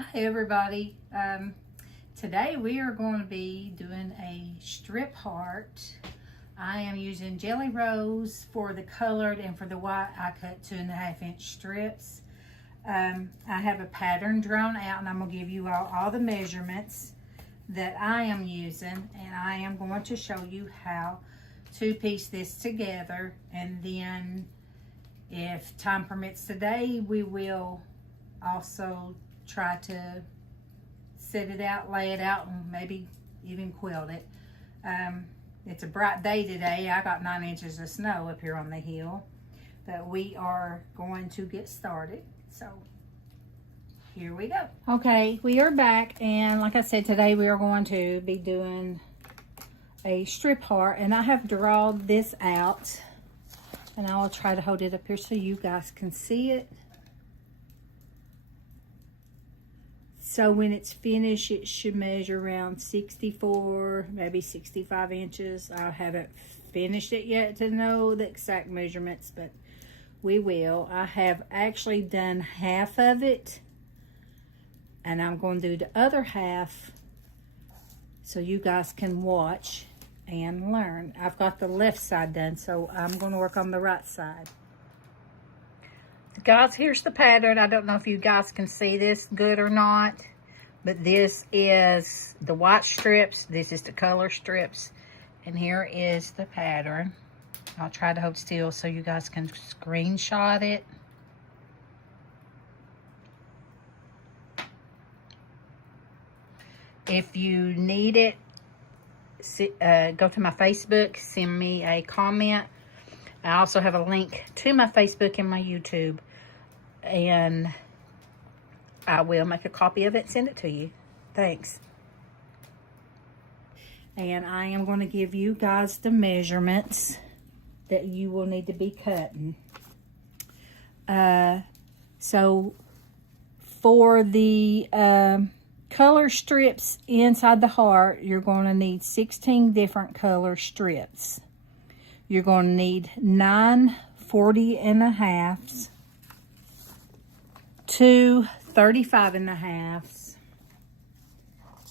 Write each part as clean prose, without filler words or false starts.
Hi everybody. Today we are going to be doing a strip heart. I am using Jelly Rose for the colored, and for the white I cut 2.5 inch strips. I have a pattern drawn out, and I'm going to give you all the measurements that I am using, and I am going to show you how to piece this together. And then if time permits today, we will also try to set it out, lay it out, and maybe even quilt it. It's a bright day today. I got 9 inches of snow up here on the hill, but we are going to get started. So here we go. Okay, we are back, and like I said, today we are going to be doing a strip heart, and I have drawn this out, and I will try to hold it up here so you guys can see it. So when it's finished, it should measure around 64, maybe 65 inches. I haven't finished it yet to know the exact measurements, but we will. I have actually done half of it, and I'm going to do the other half so you guys can watch and learn. I've got the left side done, so I'm going to work on the right side. Guys, here's the pattern. I don't know if you guys can see this good or not, but this is the white strips, this is the color strips, and here is the pattern. I'll try to hold still so you guys can screenshot it. If you need it, go to my Facebook, send me a comment. I also have a link to my Facebook and my YouTube, and I will make a copy of it and send it to you. Thanks. And I am going to give you guys the measurements that you will need to be cutting. So for the color strips inside the heart, you're going to need 16 different color strips. You're going to need 9 40.5s, 2 35.5s,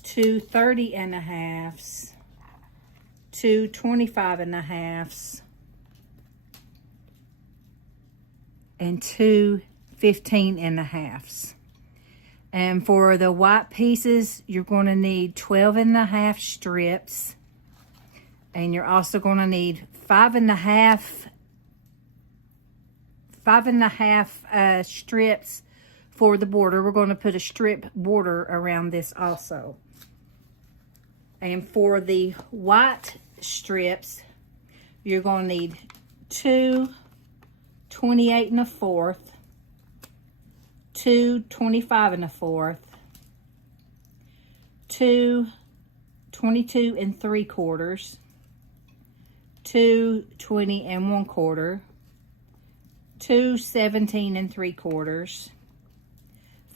2 30.5s, 2 25.5s, and 2 15.5s. And for the white pieces, you're going to need 12.5 strips, and you're also going to need 5.5 strips for the border. We're going to put a strip border around this also. And for the white strips, you're going to need 2 28.25, 2 25.25, 2 22.75, 2 20.25, 2 17.75,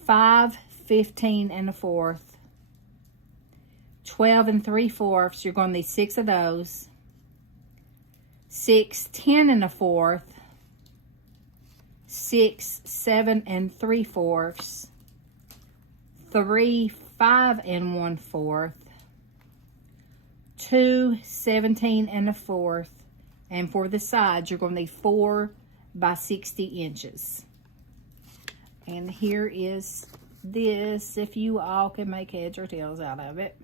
5 15.25, 12 3/4. You're going to need 6 of those. 6 10.25, 6 7 3/4, 3 5 1/4, 2 17.25, and for the sides you're going to need 4 by 60 inches. And here is this, if you all can make heads or tails out of it.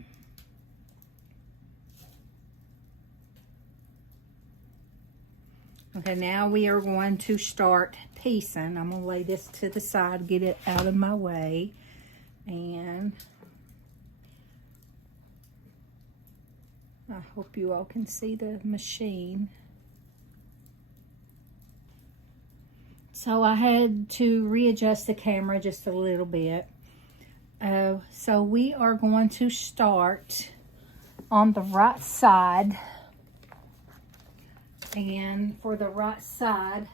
Okay, now we are going to start piecing. I'm going to lay this to the side, get it out of my way, and I hope you all can see the machine. So I had to readjust the camera just a little bit. So we are going to start on the right side. And for the right side,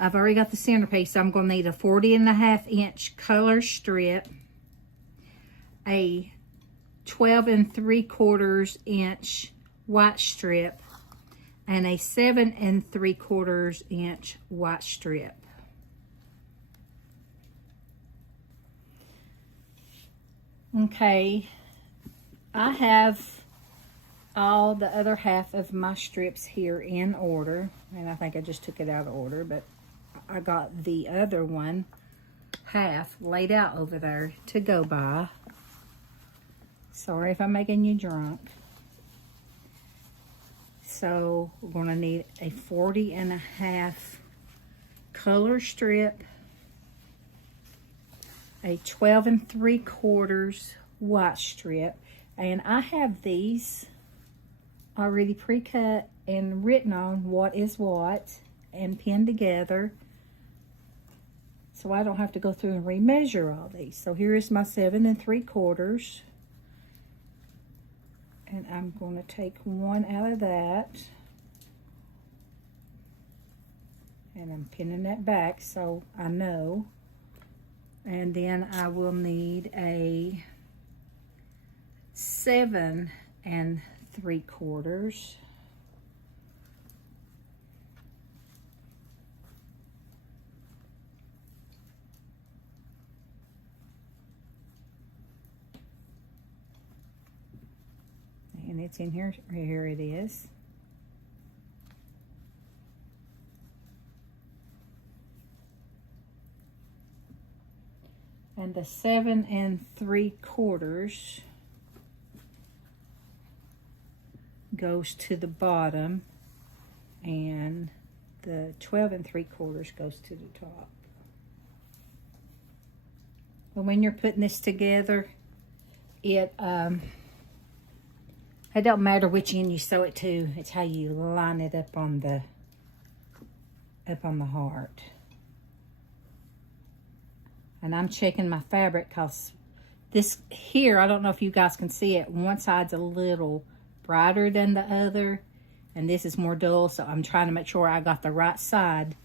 I've already got the centerpiece. So I'm going to need a 40.5 inch color strip, a 12 3/4 inch white strip, and a 7 3/4 inch white strip. Okay, I have all the other half of my strips here in order, and I think I just took it out of order, but I got the other one half laid out over there to go by. Sorry if I'm making you drunk. So we're going to need a 40.5 color strip, a 12 3/4 white strip, and I have these already pre-cut and written on what is what and pinned together, so I don't have to go through and remeasure all these. So here is my 7 3/4, and I'm going to take one out of that, and I'm pinning that back so I know. And then I will need a 7 3/4. And it's in here. Here it is. And the 7 3/4 goes to the bottom, and the 12 3/4 goes to the top. But when you're putting this together, it don't matter which end you sew it to. It's how you line it up on the heart. And I'm checking my fabric because this here, I don't know if you guys can see it, one side's a little brighter than the other, and this is more dull, so I'm trying to make sure I got the right side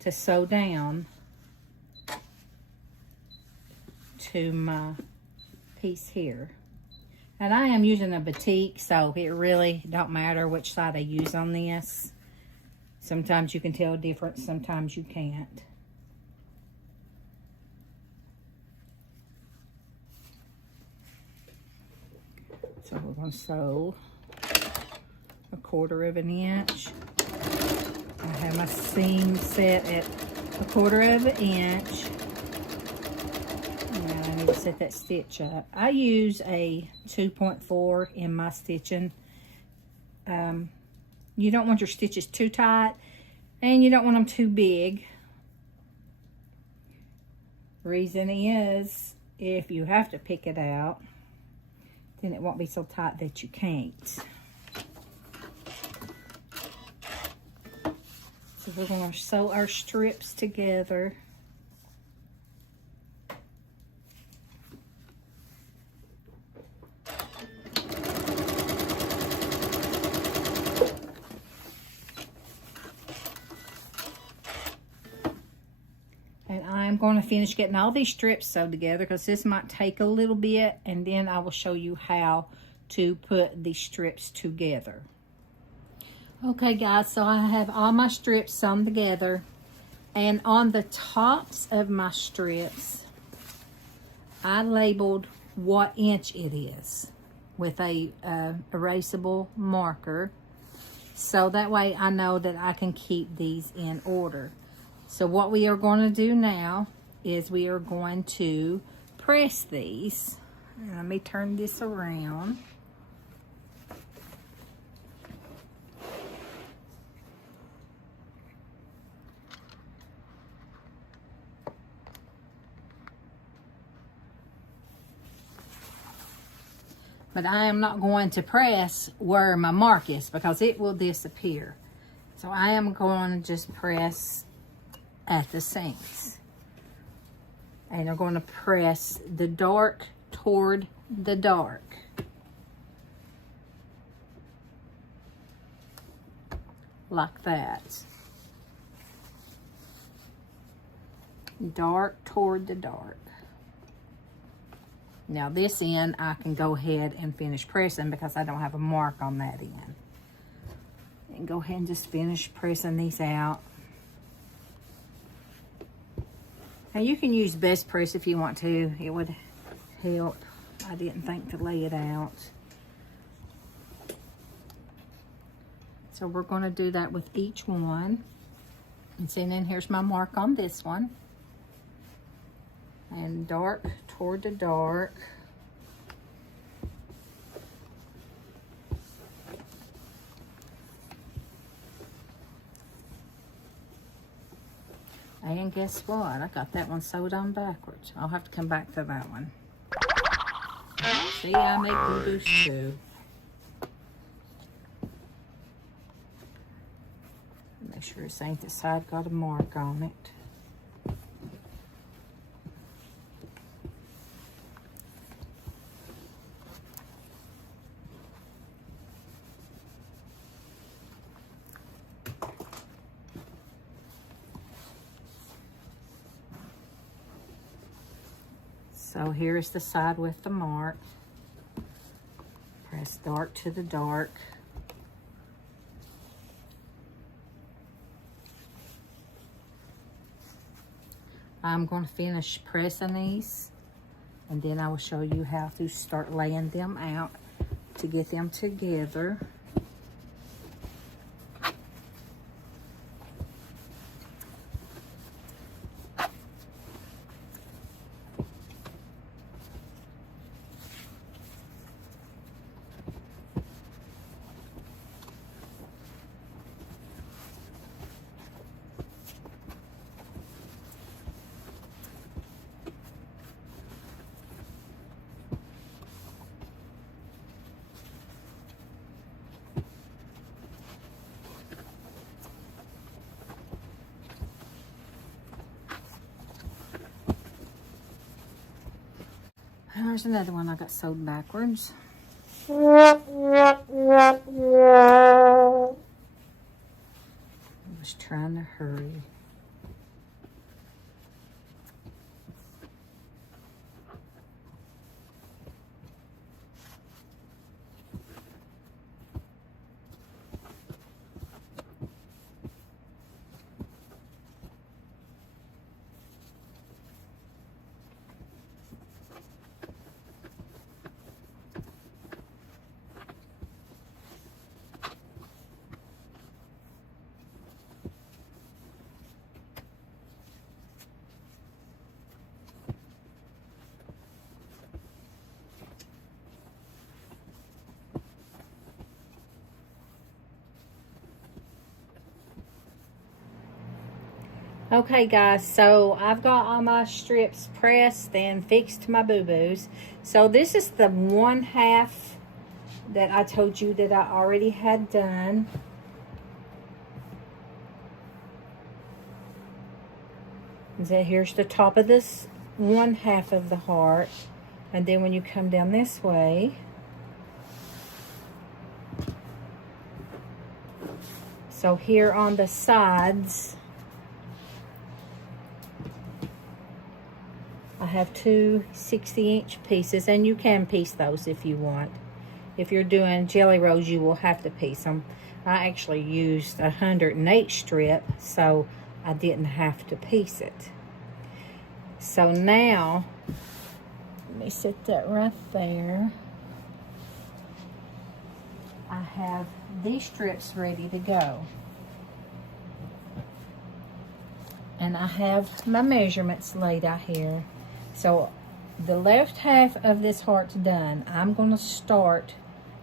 to sew down to my piece here. And I am using a batik, so it really don't matter which side I use on this. Sometimes you can tell a difference, sometimes you can't. So we're going to sew 1/4 inch. I have my seam set at 1/4 inch. Now I need to set that stitch up. I use a 2.4 in my stitching. You don't want your stitches too tight, and you don't want them too big. Reason is, if you have to pick it out, then it won't be so tight that you can't. So we're going to sew our strips together. And I'm going to finish getting all these strips sewed together because this might take a little bit, and then I will show you how to put the strips together. Okay guys, so I have all my strips sewn together, and on the tops of my strips I labeled what inch it is with a erasable marker, so that way I know that I can keep these in order. So what we are going to do now is we are going to press these. Let me turn this around. But I am not going to press where my mark is because it will disappear. So I am going to just press at the seams. And I'm going to press the dark toward the dark. Like that. Dark toward the dark. Now this end I can go ahead and finish pressing because I don't have a mark on that end. And go ahead and just finish pressing these out. Now you can use best press if you want to. It would help I didn't think to lay it out. So we're going to do that with each one. And see, then here's my mark on this one. And dark toward the dark. And guess what? I got that one sewed on backwards. I'll have to come back to that one. See, I make boo-boos too. Make sure this ain't the side got a mark on it. So here's the side with the mark. Press dark to the dark. I'm going to finish pressing these, and then I will show you how to start laying them out to get them together. There's another one I got sewed backwards. I was trying to hurry. Okay guys, so I've got all my strips pressed and fixed to my boo-boos. So this is the 1/2 that I told you that I already had done. So here's the top of this 1/2 of the heart. And then when you come down this way, so here on the sides, I have two 60-inch pieces, and you can piece those if you want. If you're doing jelly rolls, you will have to piece them. I actually used 108 strip, so I didn't have to piece it. So now, let me set that right there. I have these strips ready to go. And I have my measurements laid out here. So the left half of this heart's done. I'm going to start,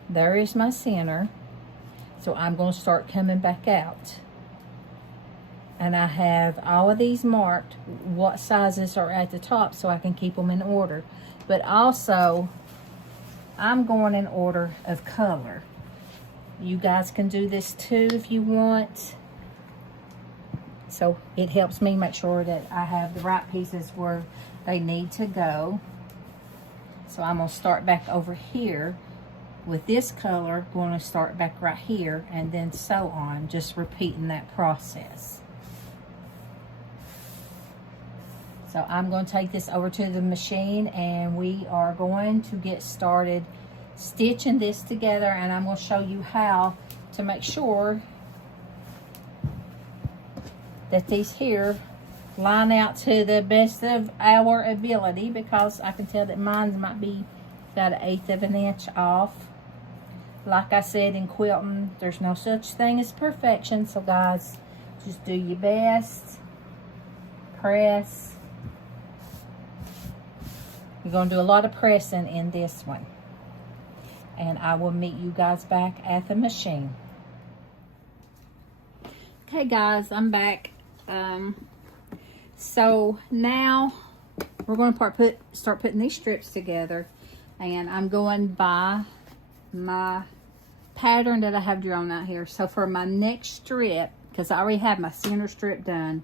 there is my center. So I'm going to start coming back out. And I have all of these marked, what sizes are at the top, so I can keep them in order. But also, I'm going in order of color. You guys can do this too if you want. So it helps me make sure that I have the right pieces where they need to go. So I'm going to start back over here with this color, going to start back right here, and then so on, just repeating that process. So I'm going to take this over to the machine, and we are going to get started stitching this together, and I'm going to show you how to make sure that these here line out to the best of our ability, because I can tell that mine might be Got 1/8 of an inch off. Like I said, in quilting, there's no such thing as perfection. So guys, just do your best. Press. We're going to do a lot of pressing in this one. And I will meet you guys back at the machine. Okay guys, I'm back. So now we're going to start putting these strips together. And I'm going by my pattern that I have drawn out here. So for my next strip, because I already have my center strip done,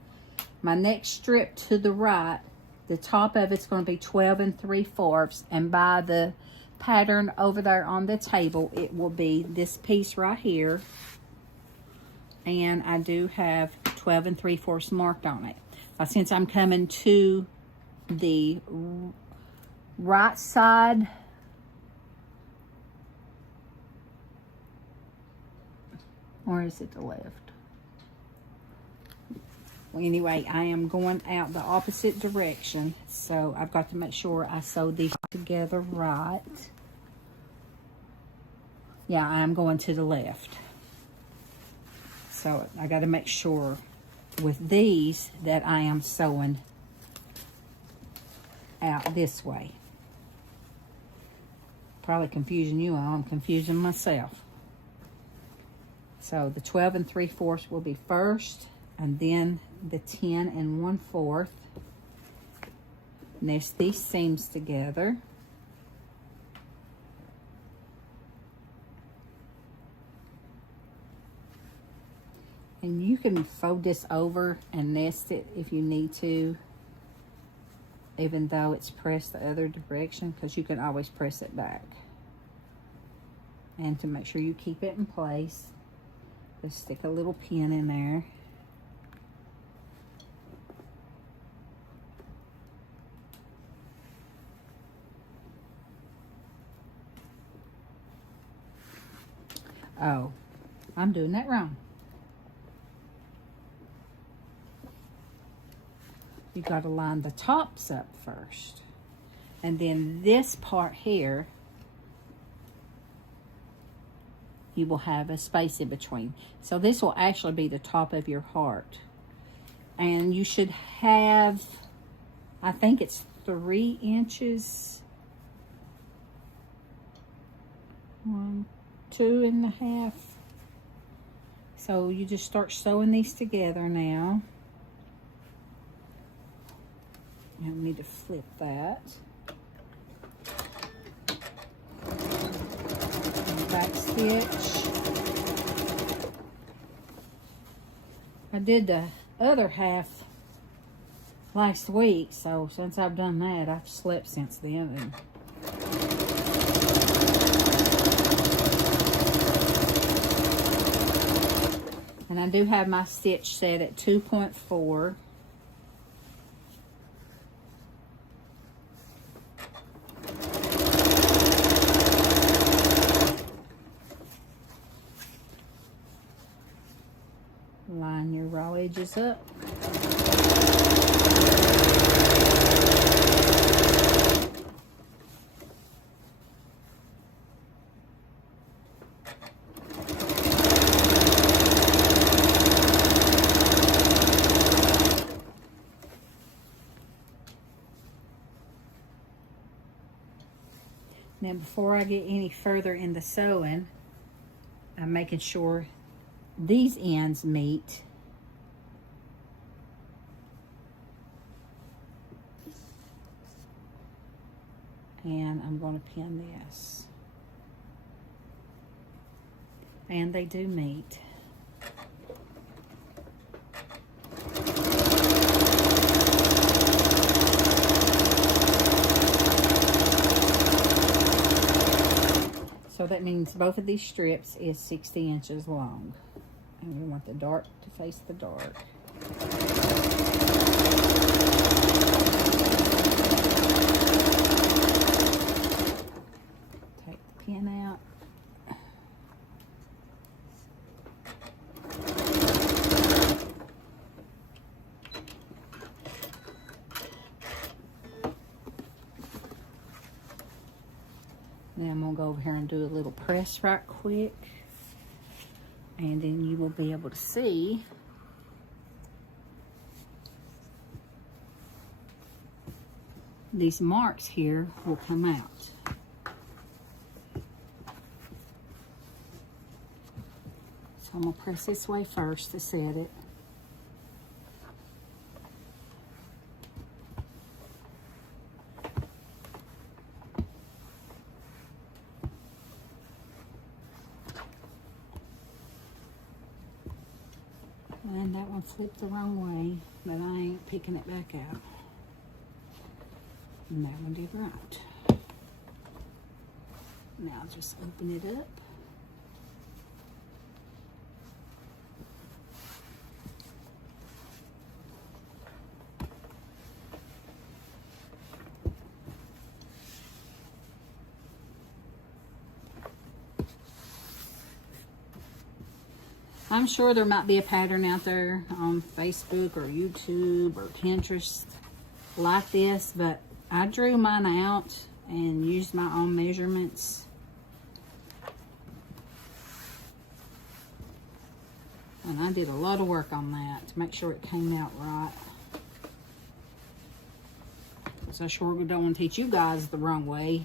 my next strip to the right, the top of it's going to be 12 3/4, and by the pattern over there on the table, it will be this piece right here, and I do have 12 3/4 marked on it. Now, since I'm coming to the right side, or is it the left? Well, anyway, I am going out the opposite direction, so I've got to make sure I sew these together right. Yeah, I am going to the left. So I got to make sure with these that I am sewing out this way. Probably confusing you all. I'm confusing myself. So the 12 3/4 will be first, and then the 10 1/4. Nest these seams together. And you can fold this over and nest it if you need to, even though it's pressed the other direction, because you can always press it back. And to make sure you keep it in place, just stick a little pin in there. Oh, I'm doing that wrong. You got to line the tops up first. And then this part here, you will have a space in between. So this will actually be the top of your heart. And you should have, I think it's 3 inches. 1, 2 1/2. So you just start sewing these together now. I need to flip that. Back stitch. I did the other half last week, so since I've done that, I've slept since then. And I do have my stitch set at 2.4. Line your raw edges up. Now, before I get any further in the sewing, I'm making sure these ends meet. And I'm going to pin this. And they do meet. So that means both of these strips is 60 inches long. And we want the dark to face the dark. Take the pin out. Then I'm gonna go over here and do a little press right quick. And then you will be able to see these marks here will come out. So I'm gonna press this way first to set it. And that one flipped the wrong way, but I ain't picking it back out. And that one did right. Now I'll just open it up. I'm sure there might be a pattern out there on Facebook or YouTube or Pinterest like this, but I drew mine out and used my own measurements. And I did a lot of work on that to make sure it came out right. So I sure don't want to teach you guys the wrong way.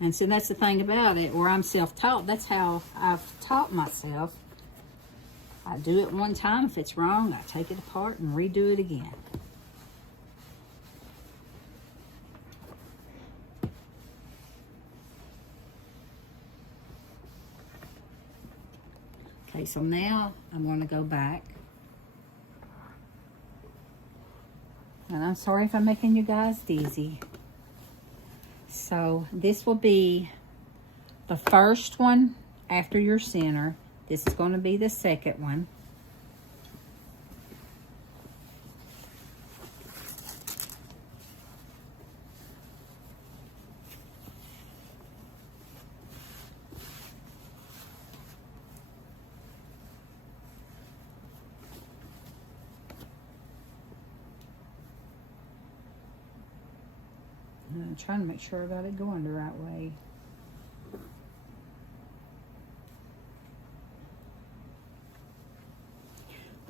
And so that's the thing about it, where I'm self-taught. That's how I've taught myself. I do it one time. If it's wrong, I take it apart and redo it again. Okay, so now I'm going to go back. And I'm sorry if I'm making you guys dizzy. So this will be the first one after your center. This is going to be the second one. I'm trying to make sure I got it going the right way.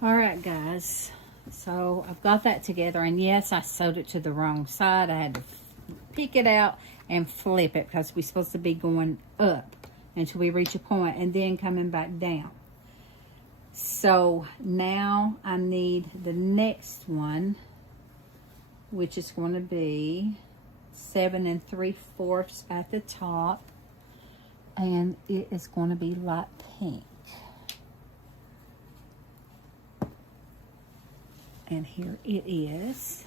All right, guys. So I've got that together, and yes, I sewed it to the wrong side. I had to pick it out and flip it because we're supposed to be going up until we reach a point and then coming back down. So now I need the next one, which is going to be 7 3/4 at the top, and it is going to be light pink. And here it is,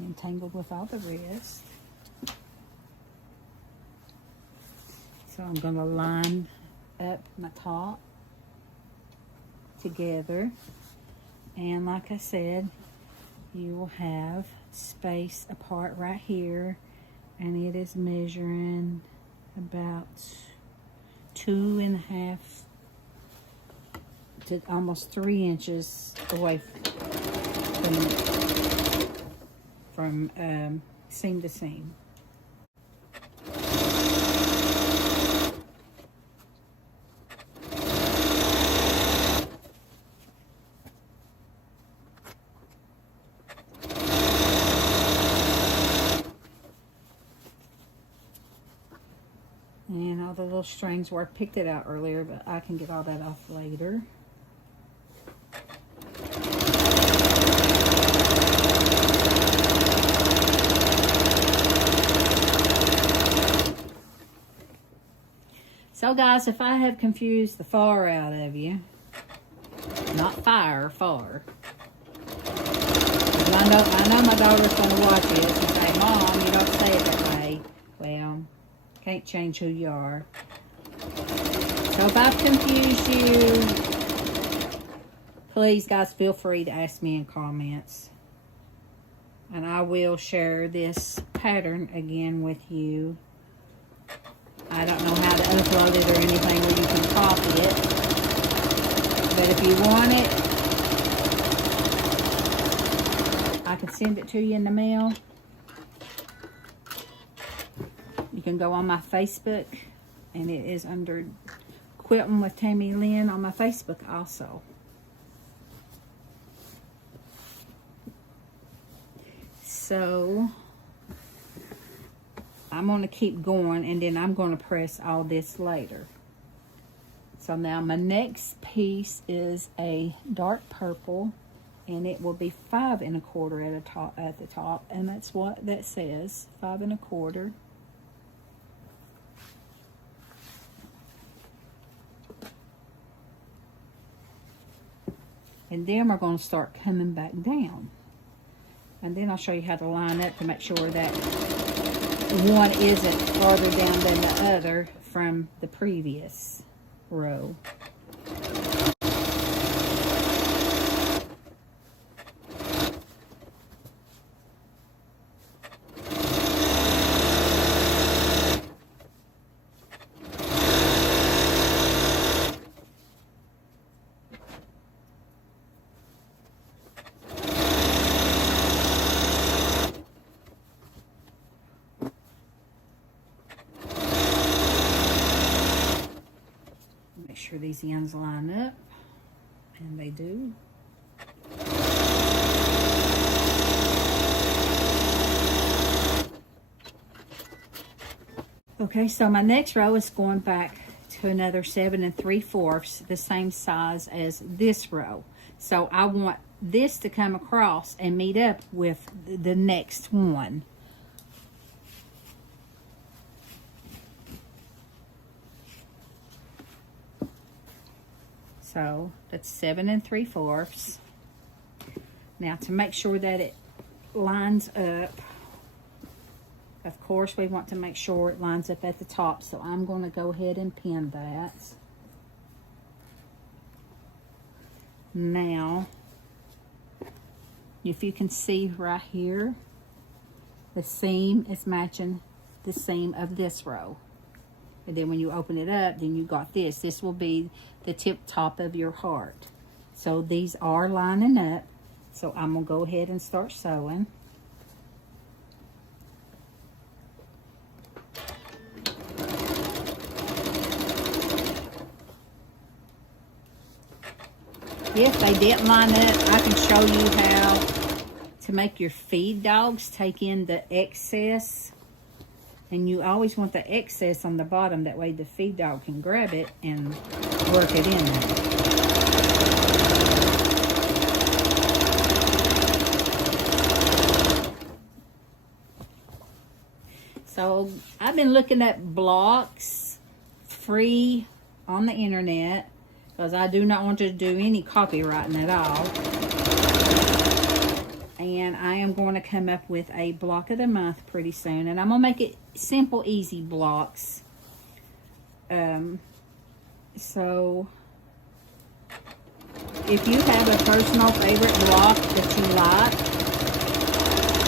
entangled with all the rest. So I'm going to line up my top together, and like I said, you will have space apart right here, and it is measuring about 2.5 to almost 3 inches away from seam to seam. And all the little strings where I picked it out earlier, but I can get all that off later. So guys, if I have confused the far out of you, not fire, far. I know my daughter's going to watch this and say, Mom, you don't say it that way. Well, can't change who you are. So if I've confused you, please guys feel free to ask me in comments. And I will share this pattern again with you. I don't know how to upload it or anything where you can copy it. But if you want it, I can send it to you in the mail. You can go on my Facebook, and it is under Quilting with Tammy Lynn on my Facebook also. So I'm going to keep going, and then I'm going to press all this later. So now my next piece is a dark purple, and it will be 5 1/4 at the top, and that's what that says, 5 1/4. And then we're going to start coming back down. And then I'll show you how to line up to make sure that one isn't farther down than the other from the previous row. Make sure these ends line up, and they do. Okay, so my next row is going back to another 7 3/4, the same size as this row. So I want this to come across and meet up with the next one. So that's 7 3/4. Now to make sure that it lines up, of course we want to make sure it lines up at the top. So I'm going to go ahead and pin that. Now, if you can see right here, the seam is matching the seam of this row. And then when you open it up, then you got this. This will be the tip top of your heart. So these are lining up. So I'm going to go ahead and start sewing. If they didn't line up, I can show you how to make your feed dogs take in the excess. And you always want the excess on the bottom, that way the feed dog can grab it and work it in there. So I've been looking at blocks free on the internet, because I do not want to do any copywriting at all. And I am going to come up with a block of the month pretty soon. And I'm going to make it simple, easy blocks. So if you have a personal favorite block that you like,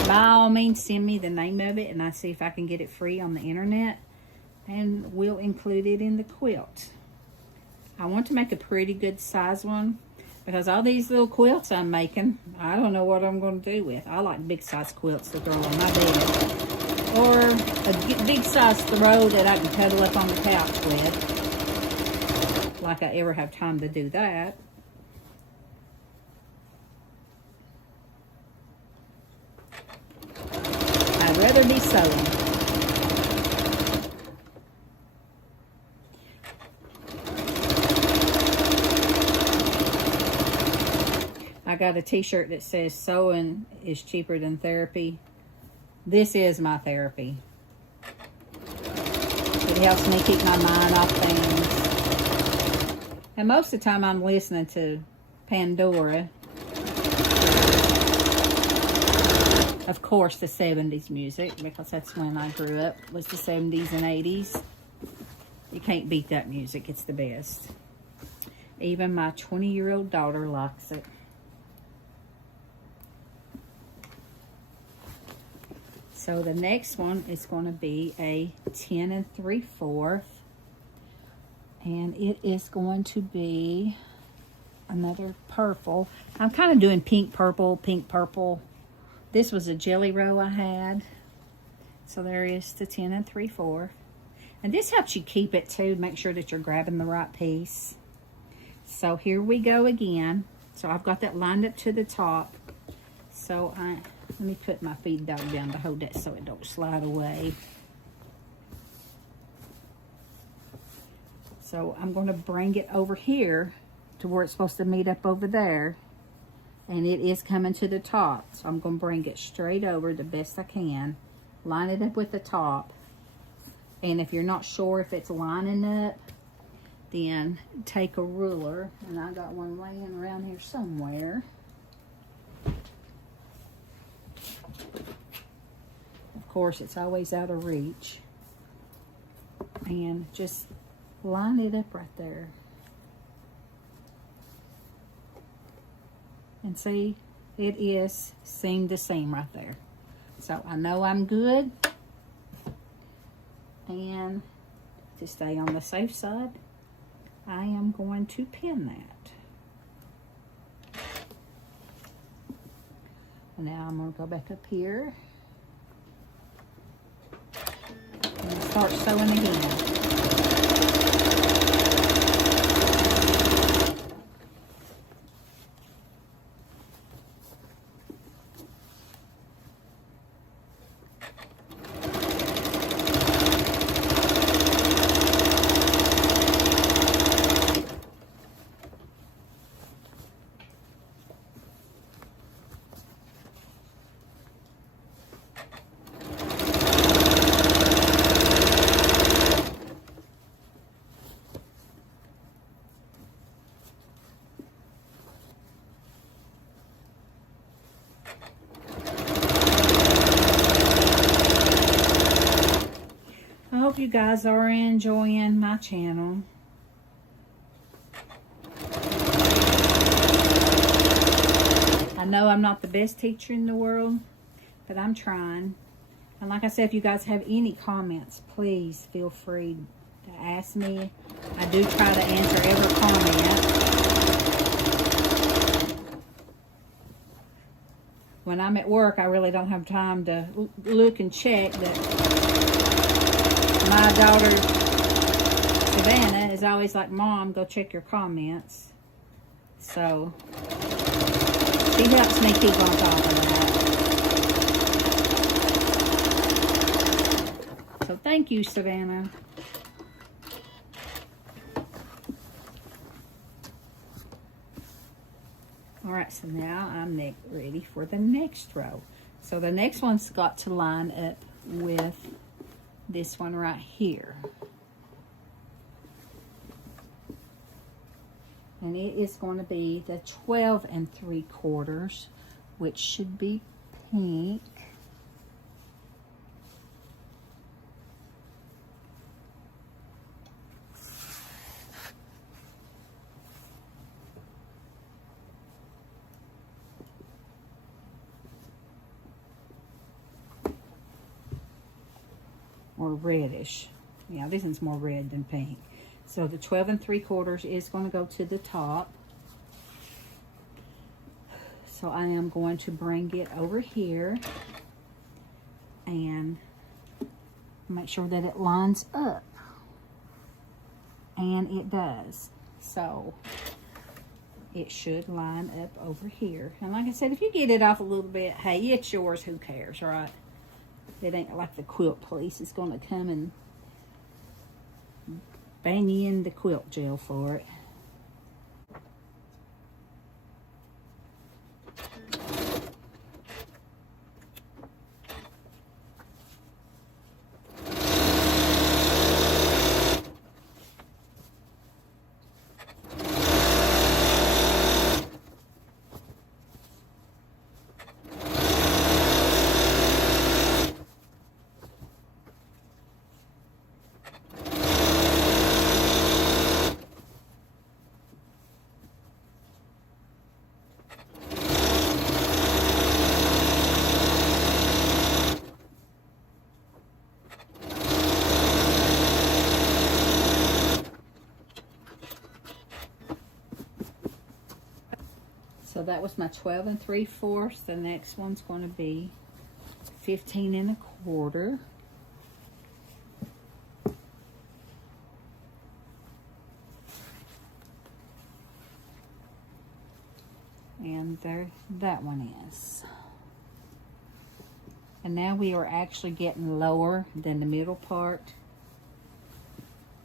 by all means send me the name of it, and I'll see if I can get it free on the internet. And we'll include it in the quilt. I want to make a pretty good size one, because all these little quilts I'm making, I don't know what I'm going to do with. I like big size quilts to throw on my bed. Or a big size throw that I can cuddle up on the couch with. Like I ever have time to do that. I'd rather be sewing. I got a t-shirt that says sewing is cheaper than therapy. This is my therapy. It helps me keep my mind off things. And most of the time I'm listening to Pandora. Of course, the 70s music, because that's when I grew up, was the 70s and 80s. You can't beat that music. It's the best. Even my 20-year-old daughter likes it. So the next one is going to be a 10 3/4, and it is going to be another purple. I'm kind of doing pink purple, pink purple. This was a jelly row I had, So there is the 10 3/4. And this helps you keep it too. Make sure that you're grabbing the right piece. So here we go again. So I've got that lined up to the top. So let me put my feed dog down to hold that so it don't slide away. So I'm going to bring it over here to where it's supposed to meet up over there. And it is coming to the top. So I'm going to bring it straight over the best I can. Line it up with the top. And if you're not sure if it's lining up, then take a ruler. And I got one laying around here somewhere. Of course, it's always out of reach. And just line it up right there. And see, it is seam to seam right there. So I know I'm good. And to stay on the safe side, I am going to pin that. And now I'm going to go back up here and start sewing again. I hope you guys are enjoying my channel. I know I'm not the best teacher in the world, but I'm trying. And like I said, if you guys have any comments, please feel free to ask me. I do try to answer every comment. When I'm at work, I really don't have time to look and check that. My daughter, Savannah, is always like, Mom, go check your comments. So, she helps me keep on top of that. So, thank you, Savannah. Alright, so now I'm ready for the next row. So, the next one's got to line up with this one right here. And it is going to be the 12 3/4, which should be pink. Or reddish. Yeah, this one's more red than pink. So the 12 3/4 is going to go to the top. So I am going to bring it over here and make sure that it lines up. And it does. So it should line up over here. And like I said, if you get it off a little bit, hey, it's yours, who cares, right? It ain't like the quilt police is going to come and bang you in the quilt jail for it. So that was my 12 3/4. The next one's going to be 15 1/4. And there that one is. And now we are actually getting lower than the middle part.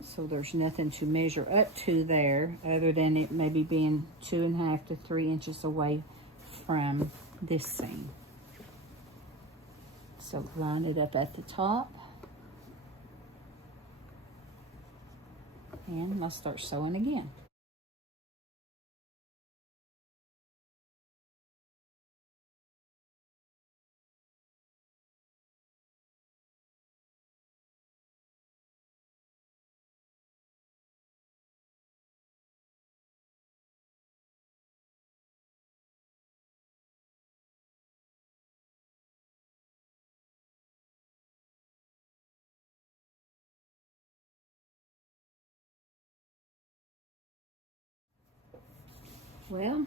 So there's nothing to measure up to there other than it maybe being 2.5 to 3 inches away from this seam. So line it up at the top. And I'll start sewing again. Well,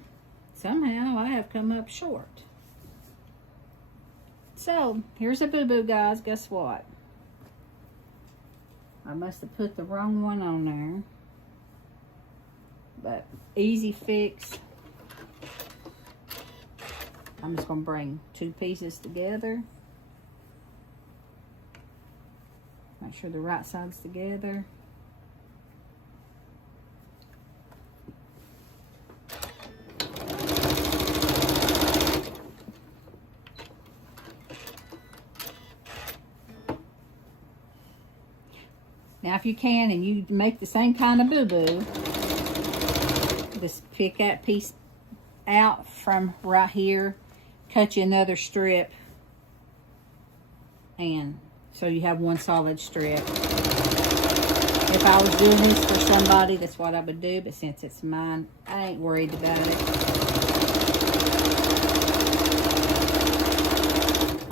somehow I have come up short. So, here's a boo-boo, guys. Guess what? I must have put the wrong one on there. But, easy fix. I'm just going to bring 2 pieces together. Make sure the right side's together. Now, if you can, and you make the same kind of boo-boo, just pick that piece out from right here, cut you another strip, and so you have one solid strip. If I was doing this for somebody, that's what I would do, but since it's mine, I ain't worried about it.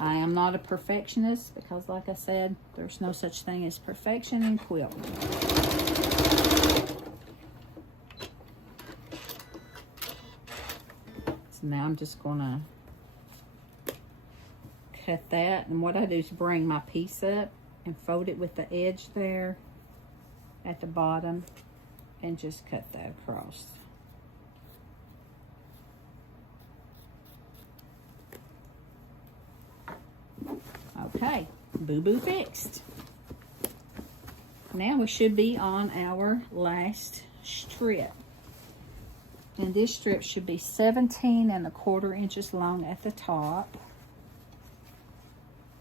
I am not a perfectionist because, like I said, there's no such thing as perfection in quilting. So now I'm just gonna cut that, and what I do is bring my piece up and fold it with the edge there at the bottom and just cut that across. Okay, boo-boo fixed. Now we should be on our last strip. And this strip should be 17.25 inches long at the top.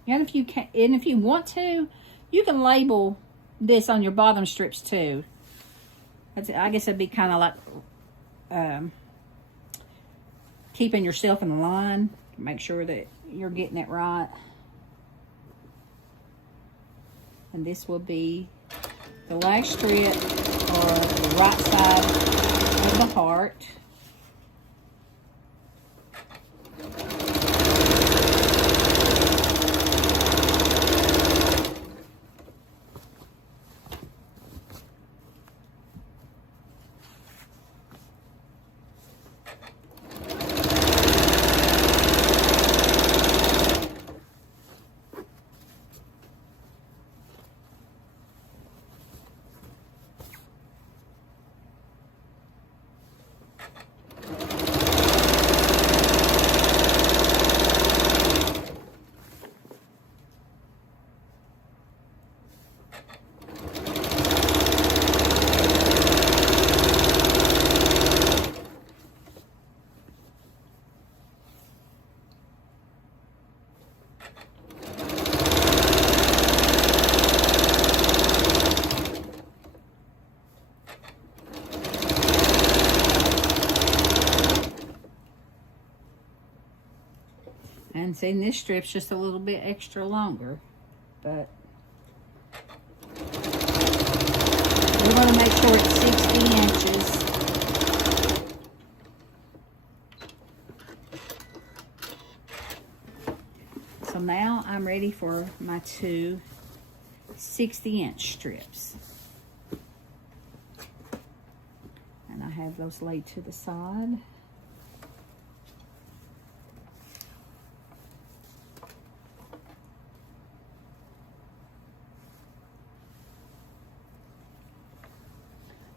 And if you can, and if you want to, you can label this on your bottom strips too. I guess it'd be kind of like keeping yourself in line. Make sure that you're getting it right. And this will be the last strip, or the right side of the heart. And see, this strip's just a little bit extra longer, but we're going to make sure it's 60 inches. So now I'm ready for my 2 60-inch strips. And I have those laid to the side.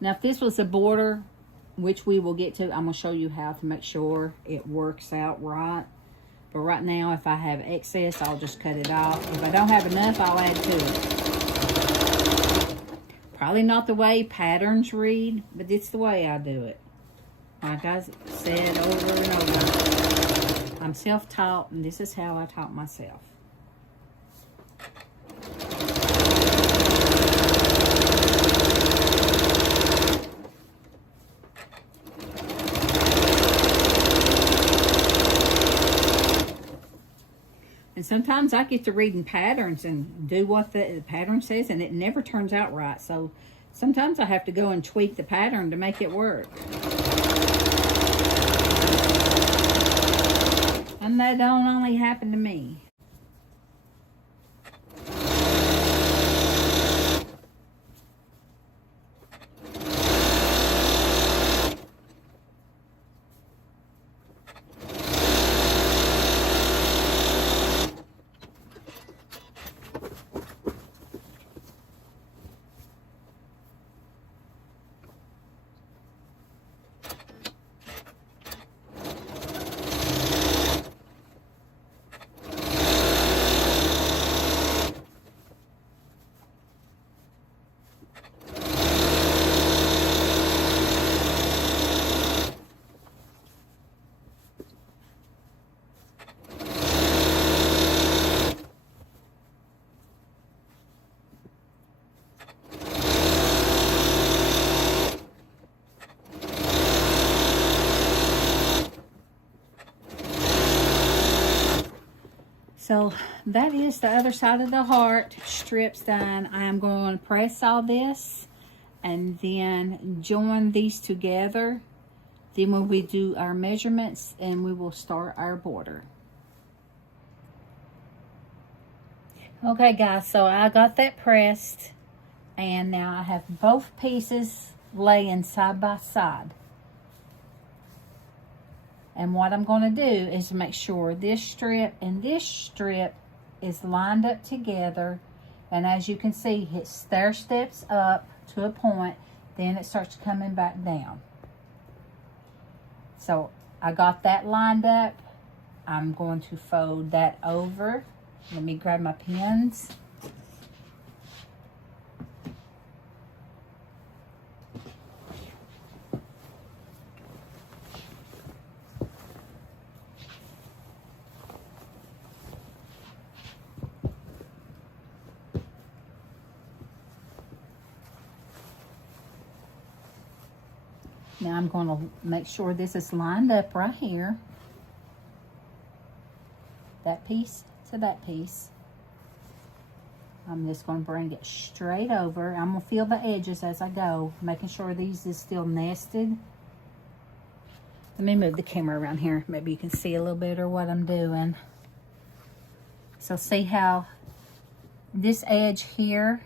Now, if this was a border which we will get to. I'm going to show you how to make sure it works out right. But right now, if I have excess, I'll just cut it off. If I don't have enough, I'll add to it. Probably not the way patterns read, but it's the way I do it. Like I said over and over, I'm self-taught, and this is how I taught myself. And sometimes I get to reading patterns and do what the pattern says, and it never turns out right. So sometimes I have to go and tweak the pattern to make it work. And that don't only happen to me. So that is the other side of the heart. Strips done. I am going to press all this and then join these together. Then when we do our measurements, and we will start our border. Okay guys, so I got that pressed, and now I have both pieces laying side by side. And what I'm going to do is make sure this strip and this strip is lined up together. And as you can see, it stair steps up to a point, then it starts coming back down. So I got that lined up. I'm going to fold that over. Let me grab my pins. Now I'm going to make sure this is lined up right here. That piece to that piece. I'm just going to bring it straight over. I'm going to feel the edges as I go, making sure these is still nested. Let me move the camera around here. Maybe you can see a little better what I'm doing. So see how this edge here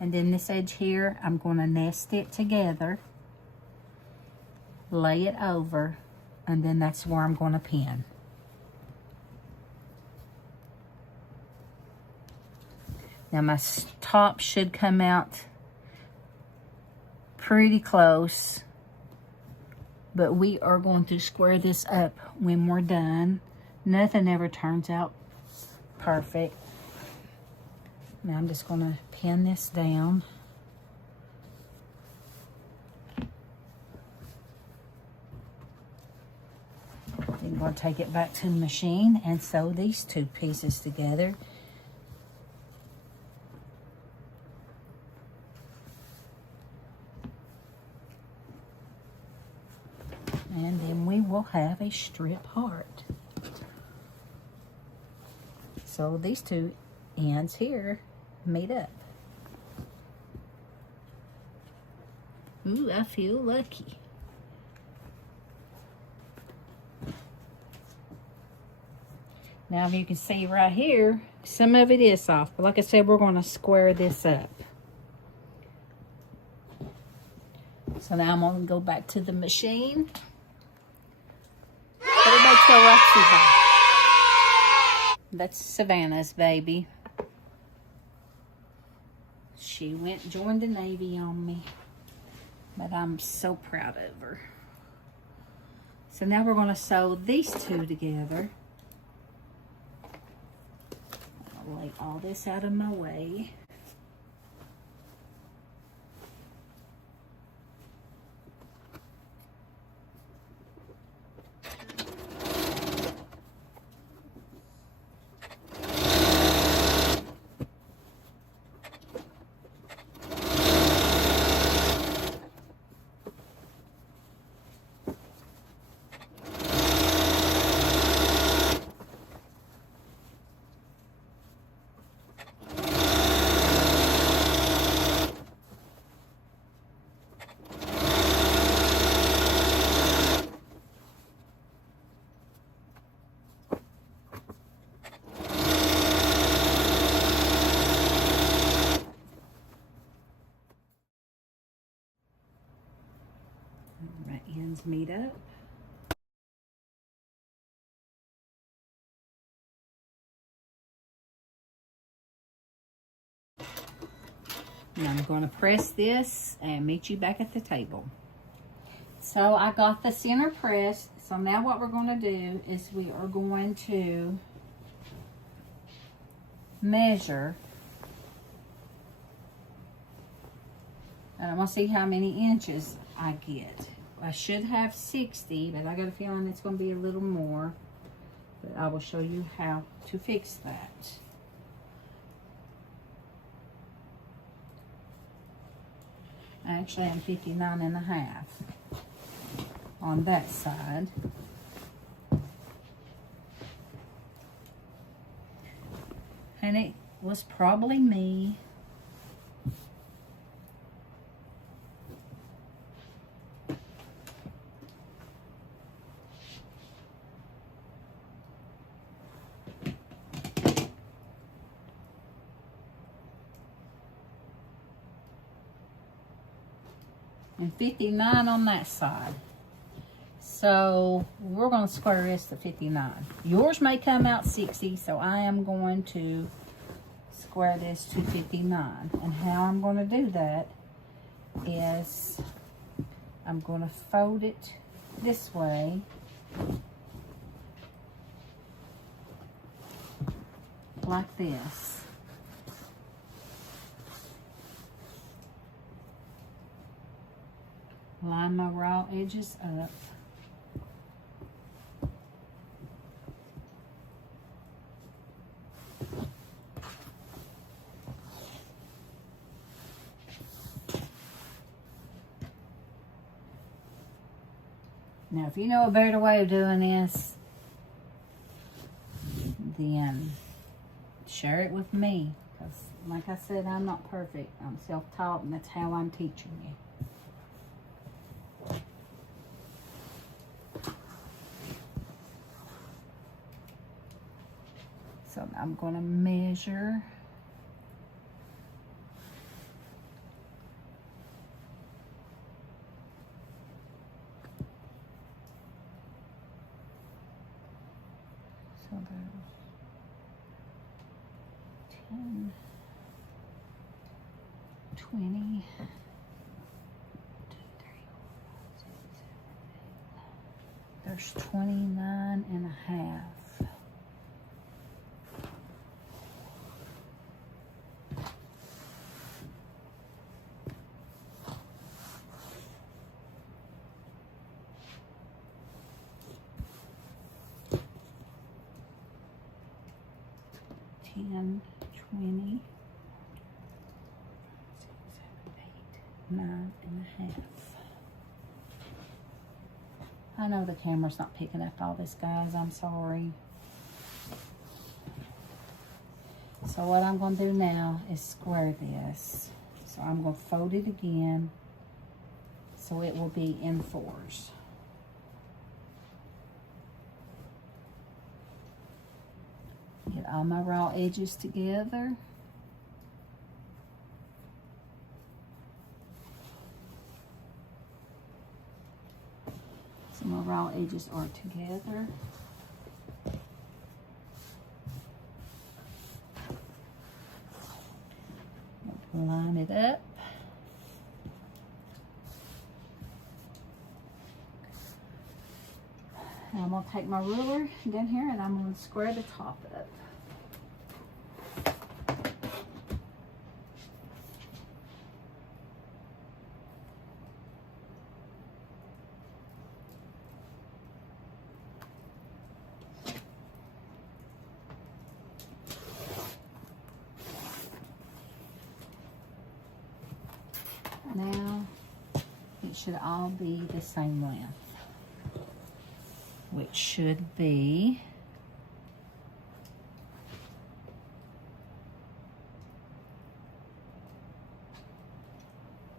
and then this edge here, I'm going to nest it together. Lay it over, and then that's where I'm going to pin. Now my top should come out pretty close, but we are going to square this up when we're done. Nothing ever turns out perfect. Now I'm just going to pin this down. I'm going to take it back to the machine and sew these two pieces together. And then we will have a strip heart. So these two ends here meet up. Ooh, I feel lucky. Now, if you can see right here, some of it is soft. But like I said, we're going to square this up. So now I'm going to go back to the machine. Everybody tell Roxy hi. That's Savannah's baby. She went and joined the Navy on me. but I'm so proud of her. So now we're going to sew these two together. I'll lay all this out of my way. My ends meet up. And I'm going to press this and meet you back at the table. So I got the center pressed. So now what we're going to do is we are going to measure. And I'm going to see how many inches I get. I should have 60, but I got a feeling it's going to be a little more. But I will show you how to fix that. I actually am 59.5 on that side. And it was probably me. And 59 on that side. So we're going to square this to 59. Yours may come out 60, so I am going to square this to 59. And how I'm going to do that is I'm going to fold it this way. Like this. Line my raw edges up. Now, if you know a better way of doing this, then share it with me. Because, like I said, I'm not perfect. I'm self-taught, and that's how I'm teaching you. So I'm going to measure. So there's 10, 20, 2, 3, 4, 5, 6, 7, 8. There's 29.5. And 20, 6, 7, 8, 9.5. I know the camera's not picking up all this, guys. I'm sorry. So what I'm going to do now is square this. So I'm going to fold it again so it will be in 4s. Get all my raw edges together. So my raw edges are together. Line it up. And I'm going to take my ruler down here and I'm going to square the top up. Now, it should all be the same length, which should be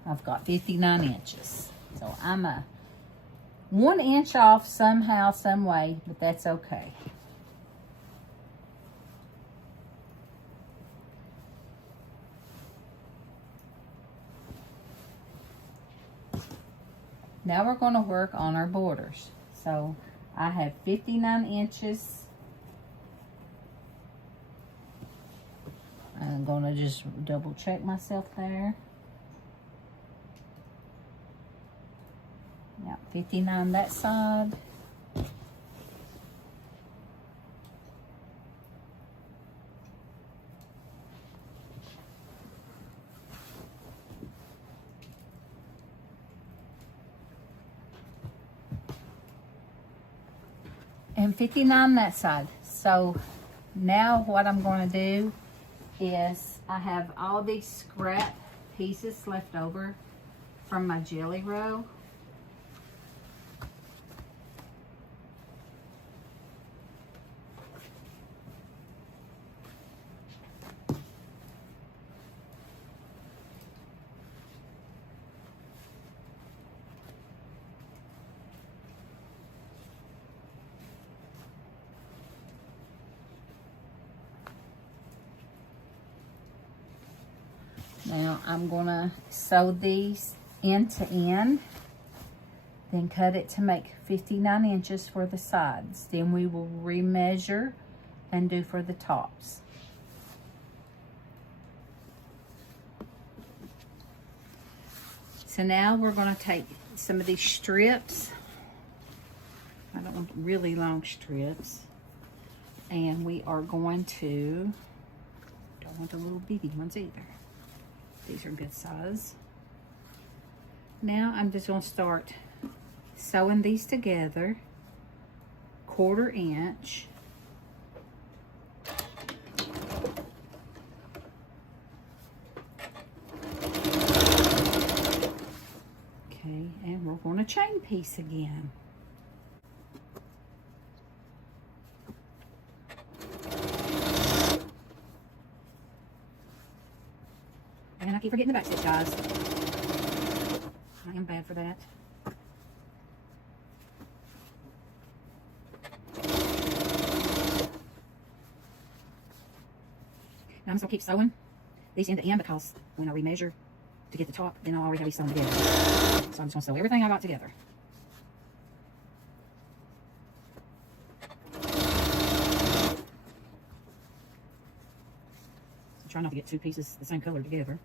I've got 59 inches. So I'm a 1 inch off somehow, some way, but that's okay. Now we're going to work on our borders. So I have 59 inches. I'm going to just double check myself there. Now 59 that side. And 59 that side. So now what I'm going to do is I have all these scrap pieces left over from my jelly roll. Now I'm going to sew these end to end, then cut it to make 59 inches for the sides. Then we will remeasure and do for the tops. So now we're going to take some of these strips. I don't want really long strips. And we are going to, don't want the little bitty ones either. These are good size. Now I'm just going to start sewing these together, 1/4 inch. Okay, and we're going to chain piece again. And I keep forgetting the back stitch, guys. I am bad for that. Now I'm just going to keep sewing these end to end because when I remeasure to get the top, then I'll already have these sewn together. So I'm just going to sew everything I got together. So try not to get two pieces the same color together.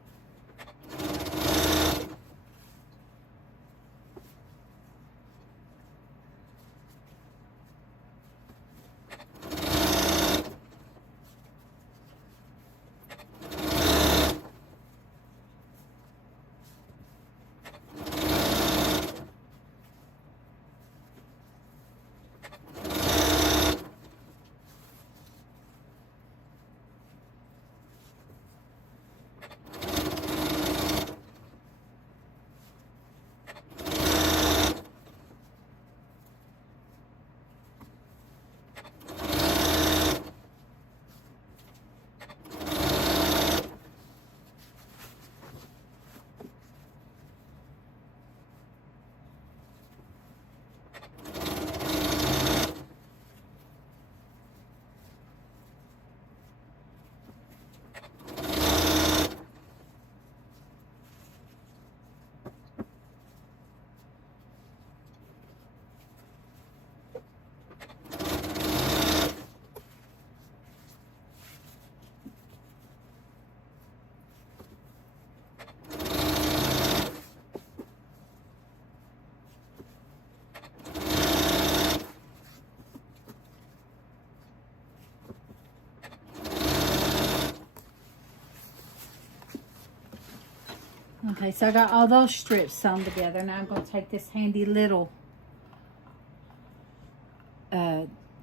Okay, so I got all those strips sewn together. Now I'm going to take this handy little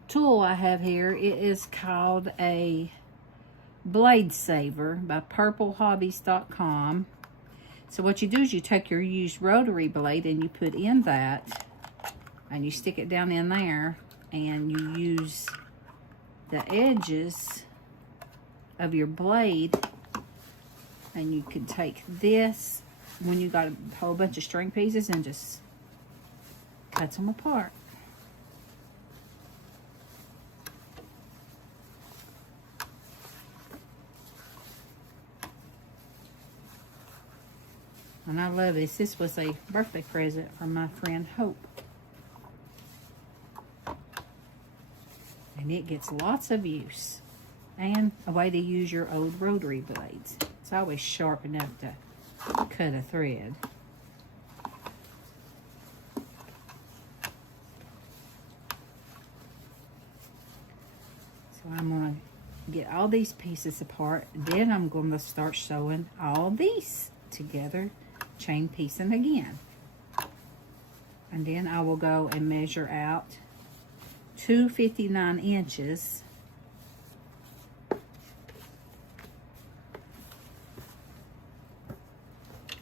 tool I have here. It is called a Blade Saver by purplehobbies.com. So what you do is you take your used rotary blade and you put in that and you stick it down in there, and you use the edges of your blade, and you can take this when you got a whole bunch of string pieces and just cut them apart. And I love this. This was a birthday present from my friend Hope. And it gets lots of use. And a way to use your old rotary blades. It's always sharp enough to cut a thread. So I'm going to get all these pieces apart. Then I'm going to start sewing all these together, chain piecing again. And then I will go and measure out 259 inches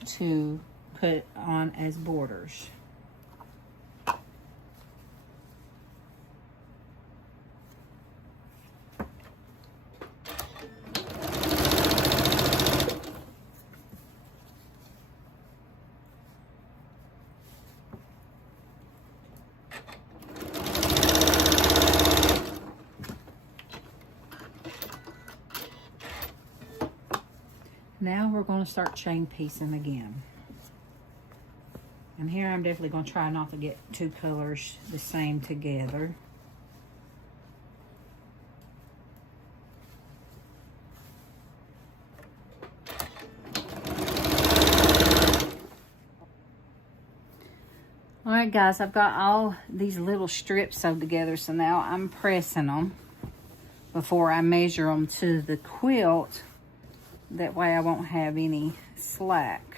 to put on as borders. Now we're going to start chain piecing again. And here I'm definitely going to try not to get two colors the same together. Alright guys, I've got all these little strips sewed together, so now I'm pressing them before I measure them to the quilt. That way I won't have any slack.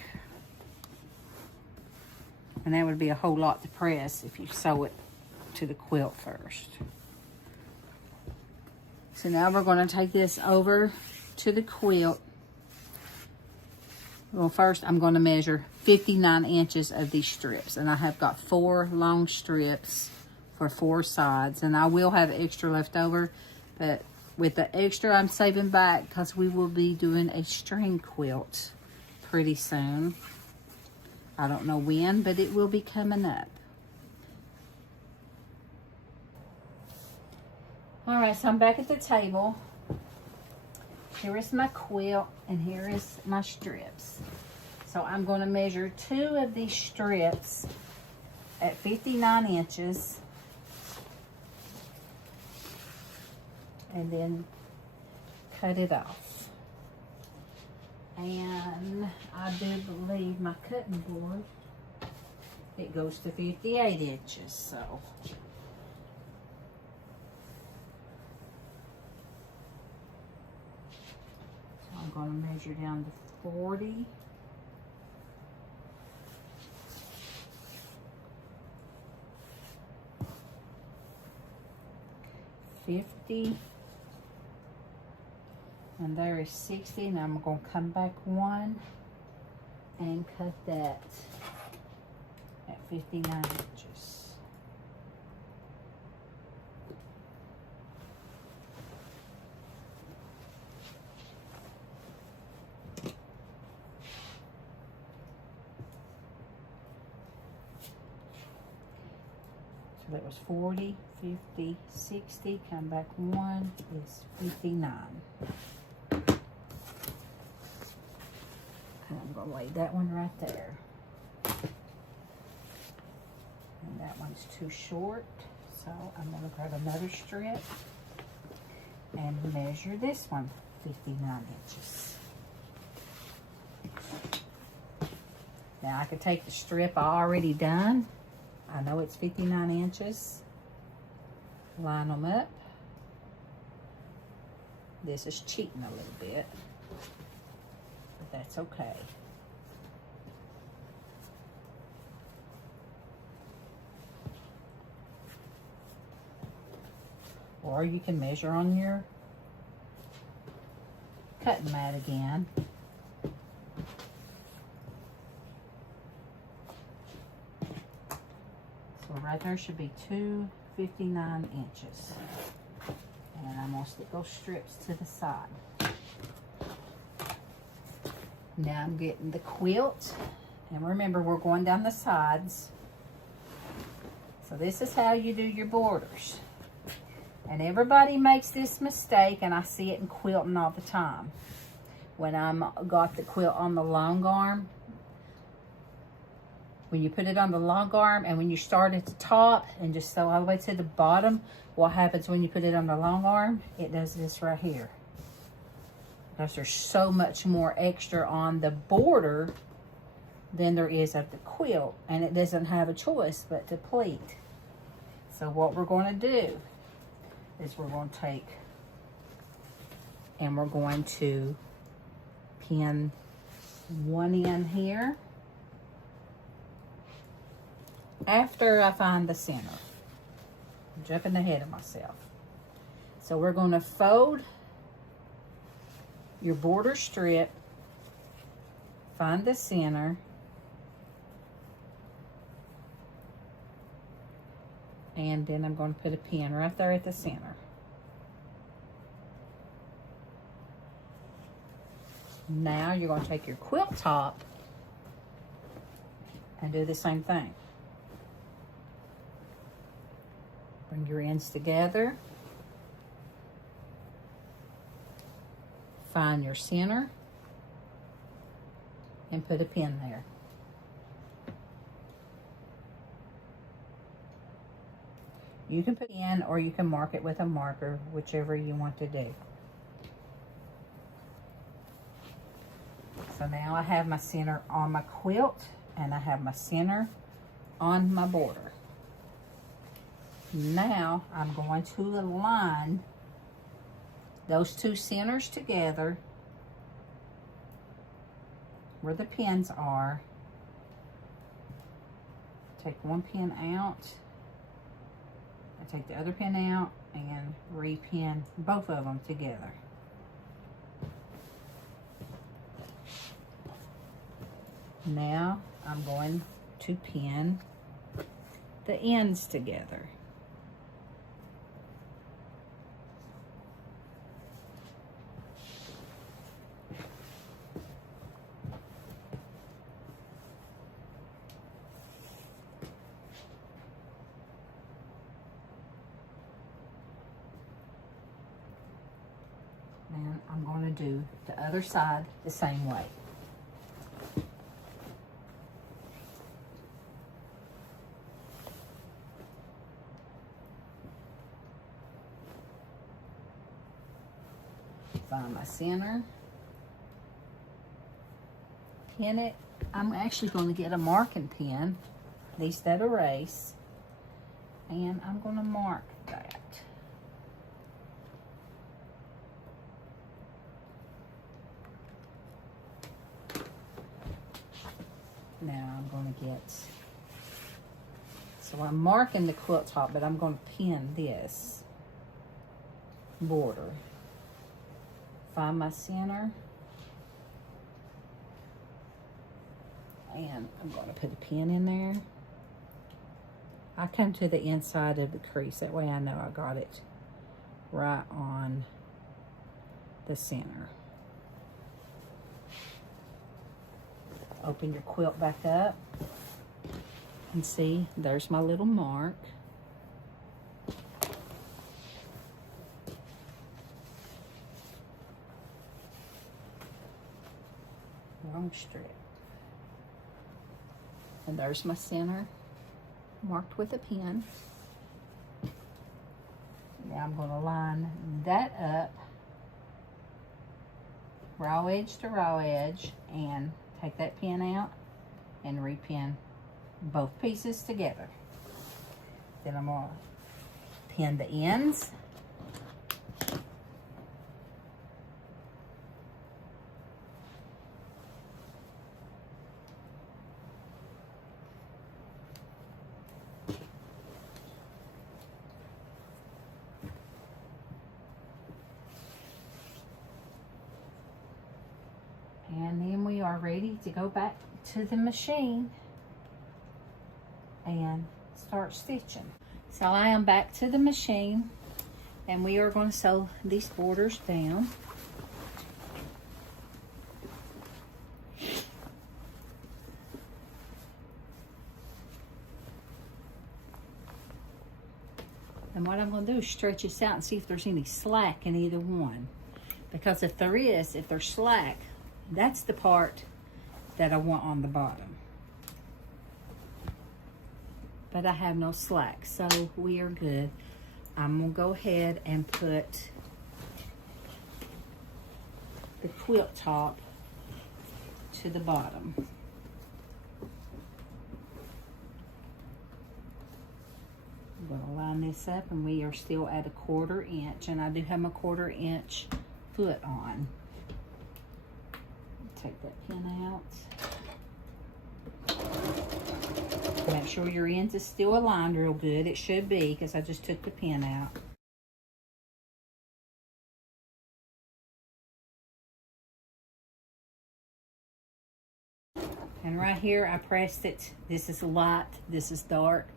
And that would be a whole lot to press if you sew it to the quilt first. So now we're going to take this over to the quilt. Well, first I'm going to measure 59 inches of these strips. And I have got 4 long strips for 4 sides. And I will have extra left over, but with the extra I'm saving back because we will be doing a string quilt pretty soon. I don't know when, but it will be coming up. Alright, so I'm back at the table. Here is my quilt and here is my strips. So I'm going to measure 2 of these strips at 59 inches. And then cut it off. And I do believe my cutting board, it goes to 58 inches, so. I'm going to measure down to 40. 50. And there is 60, and I'm going to come back 1 and cut that at 59 inches. So that was 40, 50, 60, come back 1 is 59. I'm going to lay that one right there. And that one's too short, so I'm going to grab another strip and measure this one 59 inches. Now I could take the strip I already done. I know it's 59 inches. Line them up. This is cheating a little bit, but that's okay. Or you can measure on your cutting mat again. So right there should be 259 inches. And I'm going to stick those strips to the side. Now I'm getting the quilt. And remember, we're going down the sides. So this is how you do your borders. And everybody makes this mistake, and I see it in quilting all the time. When I'm got the quilt on the long arm, when you put it on the long arm and when you start at the top and just sew all the way to the bottom, what happens when you put it on the long arm? It does this right here. Because there's so much more extra on the border than there is of the quilt, and it doesn't have a choice but to pleat. So what we're going to do is we're going to take and we're going to pin one end here after I find the center. I'm jumping ahead of myself. So we're going to fold your border strip, find the center, and then I'm going to put a pin right there at the center. Now you're going to take your quilt top and do the same thing. Bring your ends together. Find your center and put a pin there. You can put in or you can mark it with a marker, whichever you want to do. So now I have my center on my quilt and I have my center on my border. Now I'm going to align those two centers together where the pins are. Take one pin out. I take the other pin out and re-pin both of them together. Now I'm going to pin the ends together. And I'm going to do the other side the same way. Find my center, pin it. I'm actually going to get a marking pin, these that erase, and I'm going to mark that. Now I'm going to get, so I'm marking the quilt top, but I'm going to pin this border. Find my center, and I'm going to put a pin in there. I come to the inside of the crease, that way I know I got it right on the center. Open your quilt back up and see, there's my little mark. Wrong strip. And there's my center marked with a pin. Now I'm going to line that up raw edge to raw edge and take that pin out and re-pin both pieces together. Then I'm going to pin the ends. ready to go back to the machine and start stitching. So I am back to the machine, and we are going to sew these borders down. And what I'm going to do is stretch this out and see if there's any slack in either one. Because if there's slack, that's the part that I want on the bottom. But I have no slack, so we are good. I'm going to go ahead and put the quilt top to the bottom. I'm going to line this up, and we are still at a 1/4 inch, and I do have my 1/4 inch foot on. Take that pin out. Make sure your ends is still aligned real good. It should be, because I just took the pin out. And right here, I pressed it. This is light, this is dark.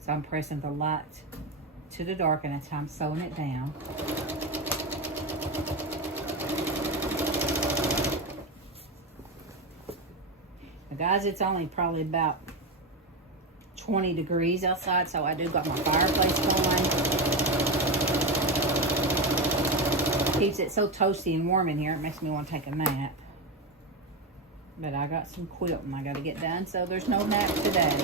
So I'm pressing the light to the dark, and that's how I'm sewing it down. Now guys, it's only probably about 20 degrees outside, so I do got my fireplace going. Keeps it so toasty and warm in here, it makes me want to take a nap. But I got some quilting I got to get done, so there's no nap today.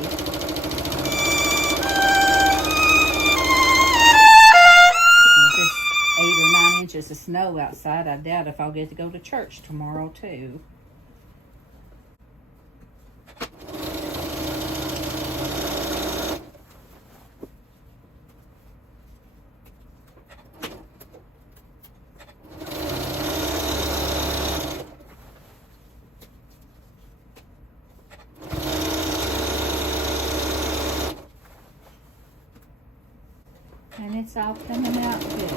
With this 8 or 9 inches of snow outside, I doubt if I'll get to go to church tomorrow too. And it's all coming out good.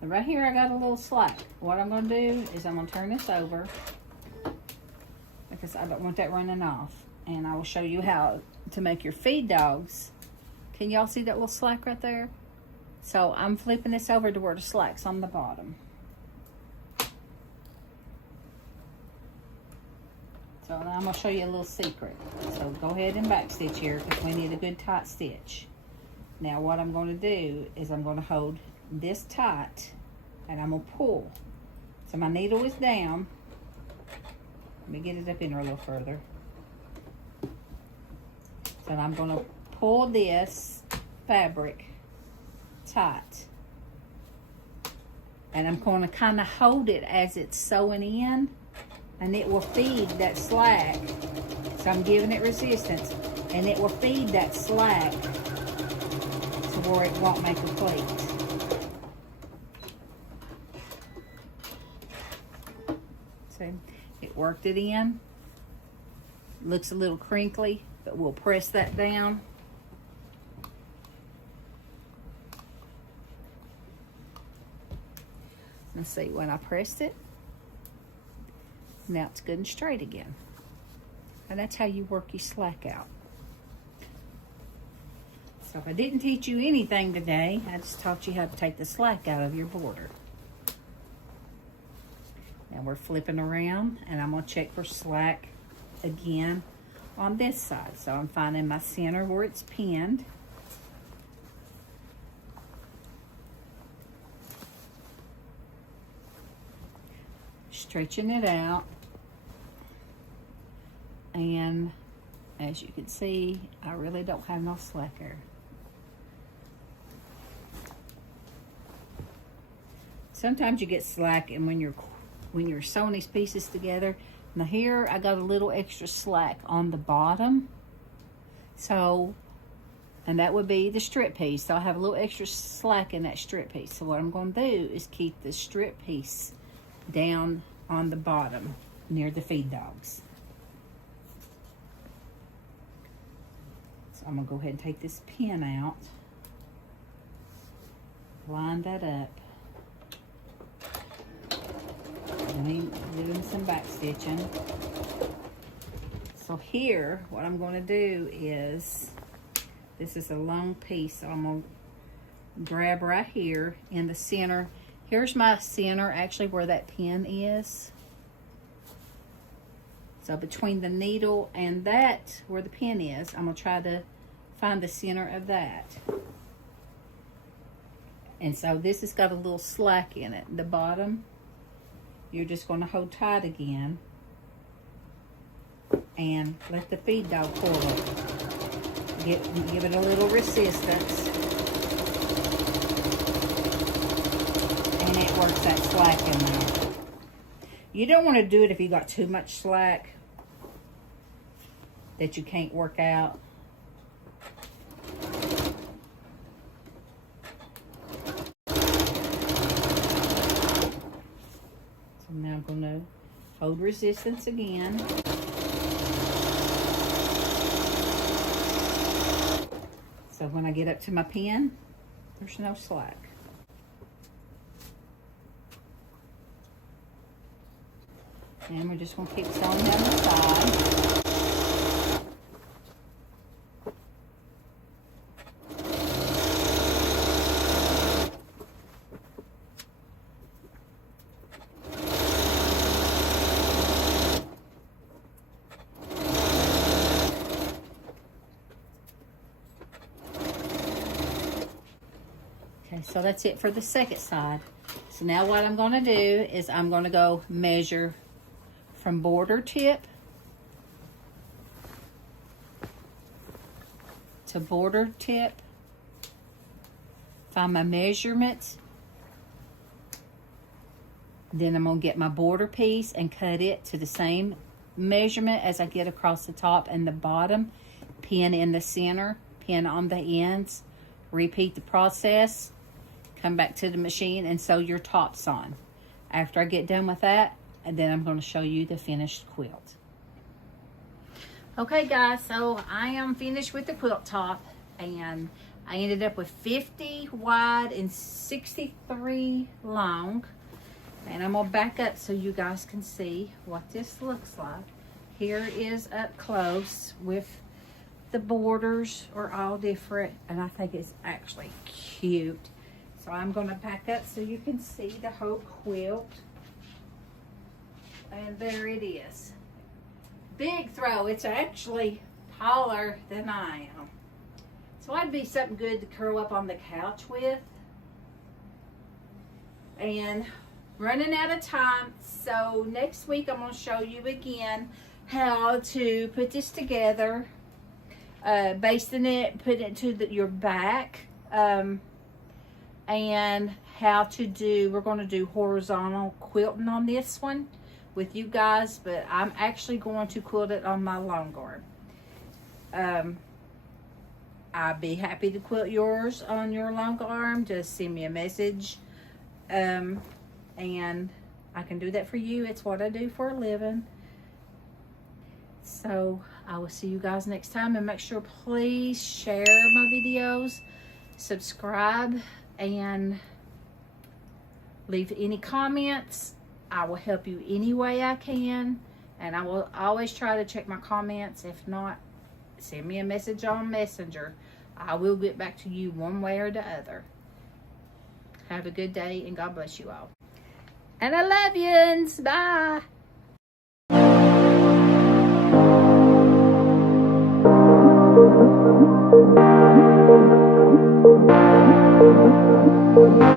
And right here I got a little slack. What I'm going to do is I'm going to turn this over, because I don't want that running off. And I will show you how to make your feed dogs. Can y'all see that little slack right there? So I'm flipping this over to where the slack's on the bottom. So now I'm going to show you a little secret. So go ahead and backstitch here, because we need a good tight stitch. Now what I'm going to do is I'm going to hold this tight, and I'm going to pull. So my needle is down. Let me get it up in there a little further. So I'm going to pull this fabric tight. And I'm going to kind of hold it as it's sewing in, and it will feed that slack. So I'm giving it resistance, and it will feed that slack to where it won't make a pleat. See, it worked it in. Looks a little crinkly, but we'll press that down. Let's see, when I pressed it, now it's good and straight again. And that's how you work your slack out. So if I didn't teach you anything today, I just taught you how to take the slack out of your border. Now we're flipping around, and I'm going to check for slack again on this side. So I'm finding my center where it's pinned. Stretching it out. And as you can see, I really don't have no slack there. Sometimes you get slack, and when you're sewing these pieces together. Now here I got a little extra slack on the bottom. So, and that would be the strip piece. So I have a little extra slack in that strip piece. So what I'm going to do is keep the strip piece down on the bottom near the feed dogs. I'm gonna go ahead and take this pin out, line that up. Doing some back stitching. So here, what I'm going to do is, this is a long piece, so I'm going to grab right here in the center. Here's my center, actually, where that pin is. So between the needle and that, where the pin is, I'm going to try to find the center of that. And so this has got a little slack in it. The bottom, you're just going to hold tight again and let the feed dog pull it. Give it a little resistance. And it works that slack in there. You don't want to do it if you got too much slack that you can't work out. Now I'm going to hold resistance again. So when I get up to my pin, there's no slack. And we're just going to keep sewing down the side. Okay, so that's it for the second side. So now what I'm going to do is I'm going to go measure from border tip to border tip, find my measurements, then I'm going to get my border piece and cut it to the same measurement as I get across the top and the bottom, pin in the center, pin on the ends, repeat the process, come back to the machine and sew your tops on. After I get done with that, and then I'm going to show you the finished quilt. Okay guys, so I am finished with the quilt top, and I ended up with 50 wide and 63 long. And I'm going to back up so you guys can see what this looks like. Here is up close with the borders are all different, and I think it's actually cute. So I'm going to back up so you can see the whole quilt. And there it is. Big throw. It's actually taller than I am. So that'd be something good to curl up on the couch with. And running out of time, so next week I'm going to show you again how to put this together, basting it, put it to your back, and how to do, we're going to do horizontal quilting on this one with you guys, but I'm actually going to quilt it on my long arm. I'd be happy to quilt yours on your long arm. Just send me a message, and I can do that for you. It's what I do for a living. So I will see you guys next time, and make sure please share my videos, subscribe, and leave any comments. I will help you any way I can, and I will always try to check my comments. If not, send me a message on Messenger. I will get back to you one way or the other. Have a good day, and God bless you all. And I love yous. Bye.